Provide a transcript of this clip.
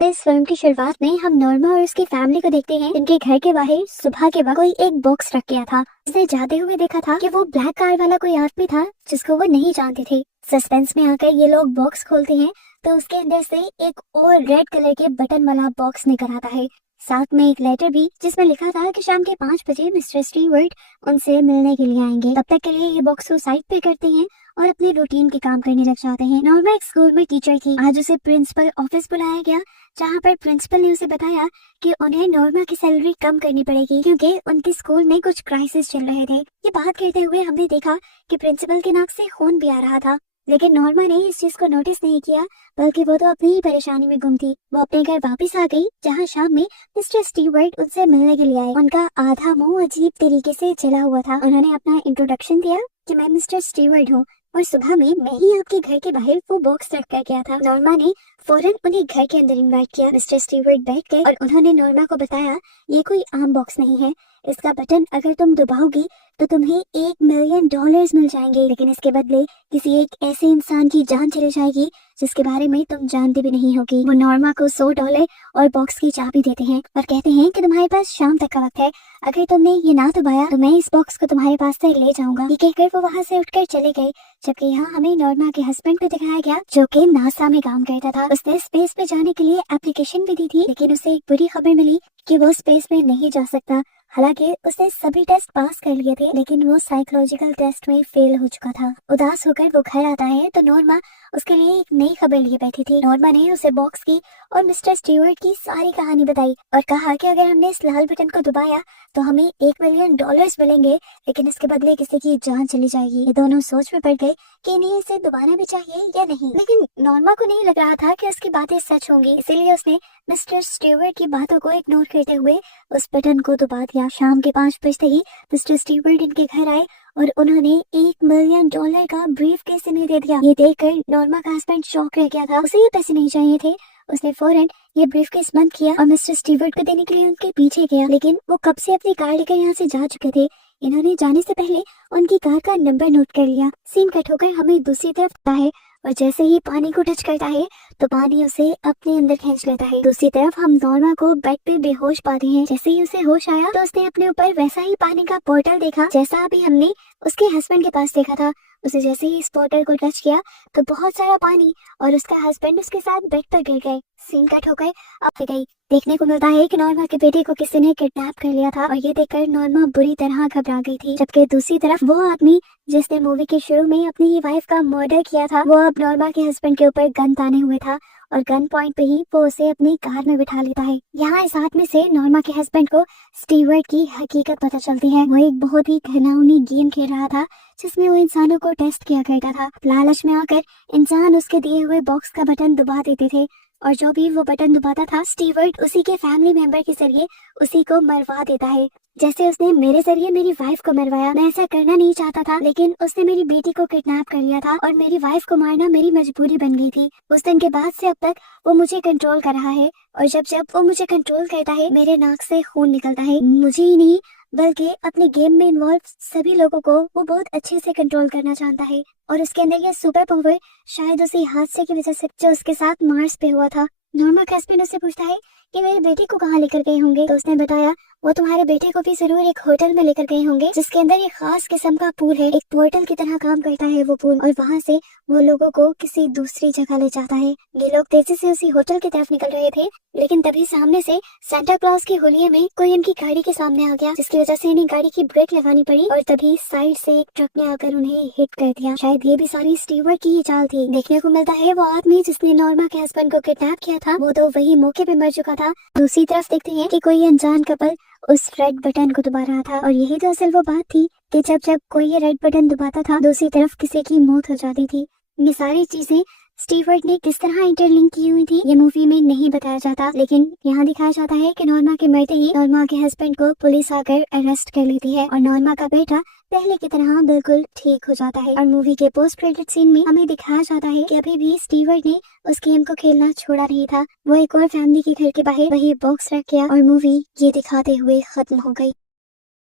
इस फिल्म की शुरुआत में हम नॉर्मा और उसकी फैमिली को देखते हैं। इनके घर के बाहर सुबह के वक्त कोई एक बॉक्स रख गया था। उसने जाते हुए देखा था कि वो ब्लैक कार वाला कोई आदमी था जिसको वो नहीं जानते थे। सस्पेंस में आकर ये लोग बॉक्स खोलते हैं तो उसके अंदर से एक और रेड कलर के बटन वाला बॉक्स निकल आता है। साथ में एक लेटर भी जिसमें लिखा था कि शाम के 5 बजे मिस्टर स्टीवर्ट उनसे मिलने के लिए आएंगे। तब तक के लिए ये बॉक्स को साइड पे करते हैं और अपने रूटीन के काम करने लग जाते हैं। नॉर्मा एक स्कूल में टीचर थी। आज उसे प्रिंसिपल ऑफिस बुलाया गया, जहाँ पर प्रिंसिपल ने उसे बताया कि उन्हें नॉर्मा की सैलरी कम करनी पड़ेगी क्योंकि उनके स्कूल में कुछ क्राइसिस चल रहे थे। ये बात करते हुए हमने देखा कि प्रिंसिपल के नाक से खून भी आ रहा था, लेकिन नॉर्मा ने इस चीज को नोटिस नहीं किया, बल्कि वो तो अपनी ही परेशानी में गुम थी। वो अपने घर वापस आ गई, जहाँ शाम में मिस्टर स्टीवर्ट उनसे मिलने के लिए आए। उनका आधा मुंह अजीब तरीके से जला हुआ था। उन्होंने अपना इंट्रोडक्शन दिया कि मैं मिस्टर स्टीवर्ट हूँ और सुबह में मैं ही आपके घर के बाहर वो बॉक्स रख कर गया था। नॉर्मा ने फौरन उन्हें घर के अंदर इनवाइट किया। मिस्टर स्टीवर्ट बैठ गए और उन्होंने नॉर्मा को बताया, ये कोई आम बॉक्स नहीं है, इसका बटन अगर तुम दबाओगी तो तुम्हें $1 मिलियन मिल जाएंगे, लेकिन इसके बदले किसी एक ऐसे इंसान की जान चली जाएगी जिसके बारे में तुम जानते भी नहीं होगी। वो नॉर्मा को $100 और बॉक्स की चाबी देते हैं और कहते हैं कि तुम्हारे पास शाम तक का वक्त है, अगर तुमने ये ना दबाया तो मैं इस बॉक्स को तुम्हारे पास से ले जाऊंगा। ये कहकर वो वहाँ से उठकर चले गए। जबकि यहाँ हमें नॉर्मा के हस्बैंड को दिखाया गया, जो कि नासा में काम करता था। उसने स्पेस में जाने के लिए एप्लीकेशन भी दी थी, लेकिन उसे एक बुरी खबर मिली कि वो स्पेस में नहीं जा सकता। हालांकि उसने सभी टेस्ट पास कर लिए थे, लेकिन वो साइकोलॉजिकल टेस्ट में फेल हो चुका था। उदास होकर वो घर आता है तो नॉर्मा उसके लिए एक नई खबर लिए बैठी थी। नॉर्मा ने उसे बॉक्स की और मिस्टर स्टीवर्ट की सारी कहानी बताई और कहा कि अगर हमने इस लाल बटन को दबाया तो हमें $1 मिलियन मिलेंगे, लेकिन इसके बदले किसी की जान चली जाएगी। ये दोनों सोच में पड़ गए कि इन्हें इसे दबाना भी चाहिए या नहीं, लेकिन नॉर्मा को नहीं लग रहा था कि उसकी बातें सच होंगी, इसीलिए उसने मिस्टर स्टीवर्ट की बातों को इग्नोर करते हुए उस बटन को दबा दिया। शाम के 5 बजते ही मिस्टर स्टीवर्ट इनके घर आए और उन्होंने $1 मिलियन का ब्रीफ केस इन्हें दे दिया। ये देखकर नॉर्मा का हस्बैंड शॉक रह गया था। उसे ये पैसे नहीं चाहिए थे। उसने फौरन ये ब्रीफ केस बंद किया और मिस्टर स्टीवर्ट को देने के लिए उनके पीछे गया, लेकिन वो कब से अपनी कार लेकर यहाँ से जा चुके थे। इन्होंने जाने से पहले उनकी कार का नंबर नोट कर लिया। सीन कट होकर हमें दूसरी तरफ आता है और जैसे ही पानी को टच करता है तो पानी उसे अपने अंदर खींच लेता है। दूसरी तरफ हम नॉर्मा को बेड पे बेहोश पाते हैं। जैसे ही उसे होश आया तो उसने अपने ऊपर वैसा ही पानी का पोर्टल देखा जैसा अभी हमने उसके हस्बैंड के पास देखा था। उसे जैसे ही इस पोर्टल को टच किया तो बहुत सारा पानी और उसका हस्बैंड उसके साथ बेड पर गिर गए। सीन कट होकर अब गई। देखने को मिलता है कि नॉर्मा के बेटे को किसी ने किडनैप कर लिया था और ये देखकर नॉर्मा बुरी तरह घबरा गई थी। जबकि दूसरी तरफ वो आदमी जिसने मूवी के शुरू में अपनी वाइफ का मर्डर किया था, वो अब नॉर्मा के हस्बैंड के ऊपर गन ताने हुए था और गन पॉइंट पे ही वो उसे अपनी कार में बिठा लेता है। यहाँ इस आदमी से नॉर्मा के हस्बैंड को स्टीवर्ट की हकीकत पता चलती है। वो एक बहुत ही घिनौनी गेम खेल रहा था जिसमें वो इंसानों को टेस्ट किया करता था। लालच में आकर इंसान उसके दिए हुए बॉक्स का बटन दबा देते थे और जो भी वो बटन दबाता था स्टीवर्ट उसी के फैमिली मेंबर के जरिए उसी को मरवा देता है। जैसे उसने मेरे जरिए मेरी वाइफ को मरवाया। मैं ऐसा करना नहीं चाहता था, लेकिन उसने मेरी बेटी को किडनैप कर लिया था और मेरी वाइफ को मारना मेरी मजबूरी बन गई थी। उस दिन के बाद से अब तक वो मुझे कंट्रोल कर रहा है और जब जब वो मुझे कंट्रोल करता है मेरे नाक से खून निकलता है। मुझे ही नहीं बल्कि अपने गेम में इन्वॉल्व सभी लोगों को वो बहुत अच्छे से कंट्रोल करना चाहता है और उसके अंदर ये सुपर पावर शायद उसी हादसे की वजह से जो उसके साथ मार्स पे हुआ था। नॉर्मा का हस्बैंड उससे पूछता है कि मेरे बेटे को कहाँ लेकर गए होंगे, तो उसने बताया वो तुम्हारे बेटे को भी जरूर एक होटल में लेकर गए होंगे जिसके अंदर एक खास किस्म का पूल है। एक पोर्टल की तरह काम करता है वो पूल और वहाँ से वो लोगों को किसी दूसरी जगह ले जाता है। ये लोग तेजी से उसी होटल की तरफ निकल रहे थे, लेकिन तभी सामने से सांता क्लॉज के होलिये में कोई उनकी गाड़ी के सामने आ गया, जिसकी वजह से इन्हें गाड़ी की ब्रेक लगानी पड़ी और तभी साइड से एक ट्रक ने आकर उन्हें हिट कर दिया। शायद ये भी सारी स्टीवर्ट की ही चाल थी। देखने को मिलता है वो आदमी जिसने नॉर्मा के हस्बैंड को किडनैप किया था वो तो वही मौके पे मर चुका था। दूसरी तरफ देखते हैं कि कोई अनजान कपल उस रेड बटन को दबा रहा था और यही तो असल वो बात थी कि जब जब कोई ये रेड बटन दबाता था दूसरी तरफ किसी की मौत हो जाती थी। ये सारी चीजें स्टीवर्ट ने किस तरह इंटरलिंक की हुई थी ये मूवी में नहीं बताया जाता, लेकिन यहाँ दिखाया जाता है कि नॉर्मा के मरते ही नॉर्मा के हस्बैंड को पुलिस आकर अरेस्ट कर लेती है और नॉर्मा का बेटा पहले की तरह बिल्कुल ठीक हो जाता है। और मूवी के पोस्ट क्रेडिट सीन में हमें दिखाया जाता है कि अभी भी स्टीवर्ट ने उस गेम को खेलना छोड़ा नहीं था। वो एक और फैमिली के घर के बाहर वही बॉक्स रख गया और मूवी ये दिखाते हुए खत्म हो गई।